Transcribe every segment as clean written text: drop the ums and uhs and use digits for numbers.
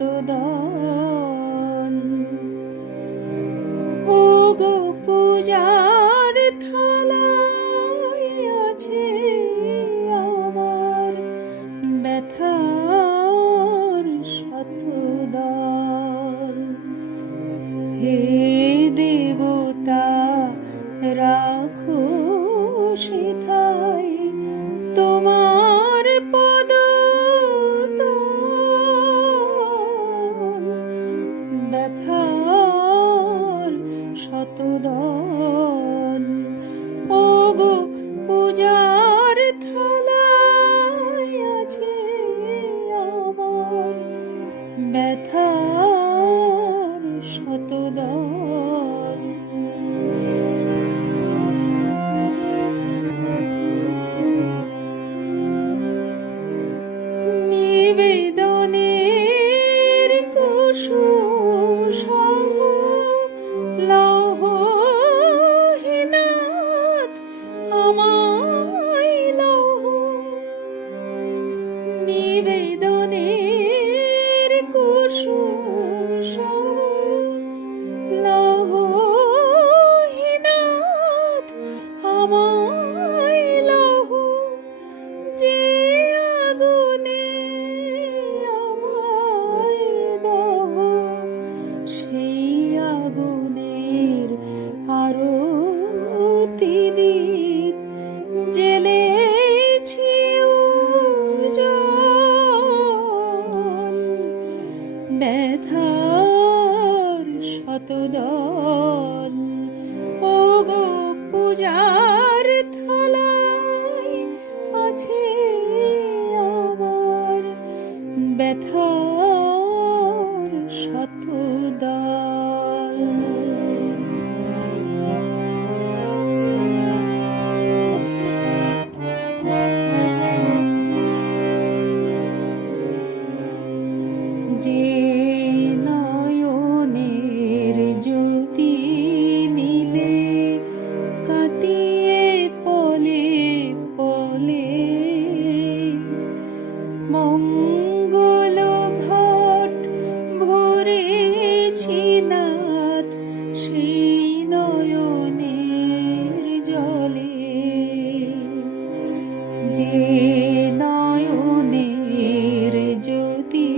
শতদল। ও গো পূজার থালায় আছে আমার ব্যথার শতদল। হে দেবতা রাখো সেথায় তোমার পদতল। ব্যথার শতদল। ও গো পূজার থালায় আছে আমার ব্যথার শতদল। নিবেদনের কুসুম লহ হে নাথ আমায় লহ। নিবেদনের কুসুম লহ হে নাথ আমায় লহ। যে আগুনে আমায় দহ সেই আগুনের আরতি দীপ জ্বেলেছি উজ্জ্বল। ব্যথার শতদল। ও গো পূজার থালায় আছে আমার ব্যথার শতদল। যে নয়নের জ্যোতি নিলে কাটিয়ে পলে পলে মঙ্গল ঘট ভরেছি নাথ সেই নয়নের জলে। যে নয়নের জ্যোতি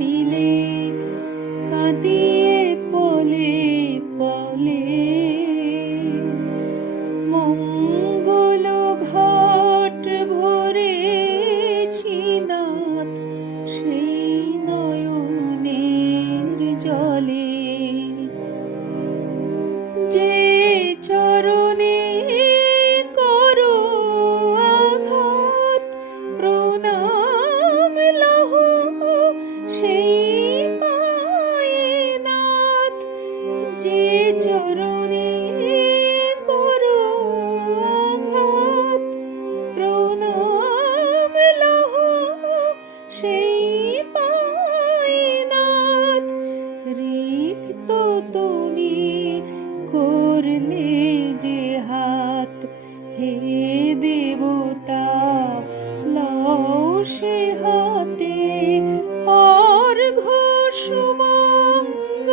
নিলে কাঁদিয়ে পলে পলে মঙ্গল ঘট ভরেছি নাথ সেই নয়নের জলে। যে চরণে করো আঘাত প্রণাম লহ সেই পায়ে নাথ। যে চরণে করো আঘাত প্রণাম লহ সেই পায়ে নাথ। রিক্ত তুমি করলে যে হাত হে দেবতা লও সে হাতে অর্ঘ্য সুমঙ্গল।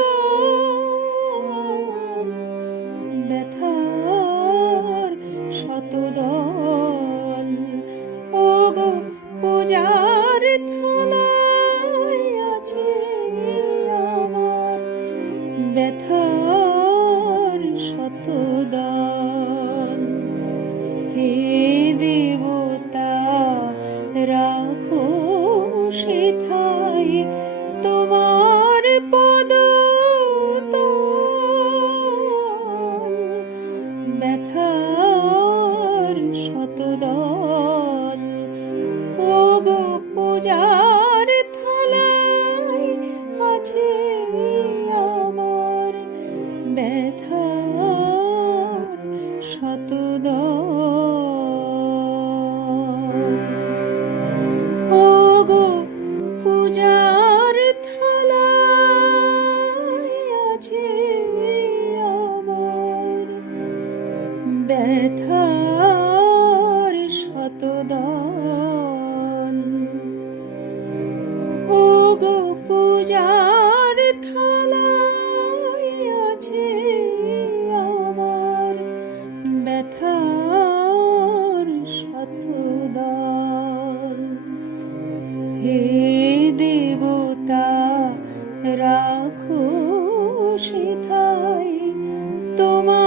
ব্যথার শতদল। ও গো পূজার থালায় আছে আমার ব্যথার শতদল। হে দেবতা রাখো সেথায় তোমার পদতল। ব্যথার শতদল। ও গো পূজার থালায় আছে আমার ব্যথার শতদল। ও গো পূজার থালায় আছে আমার ব্যথার শতদল। ও গো পূজার থালায় আছে আমার ব্যথার শতদল। হে দেবতা রাখো সেথায় তোমার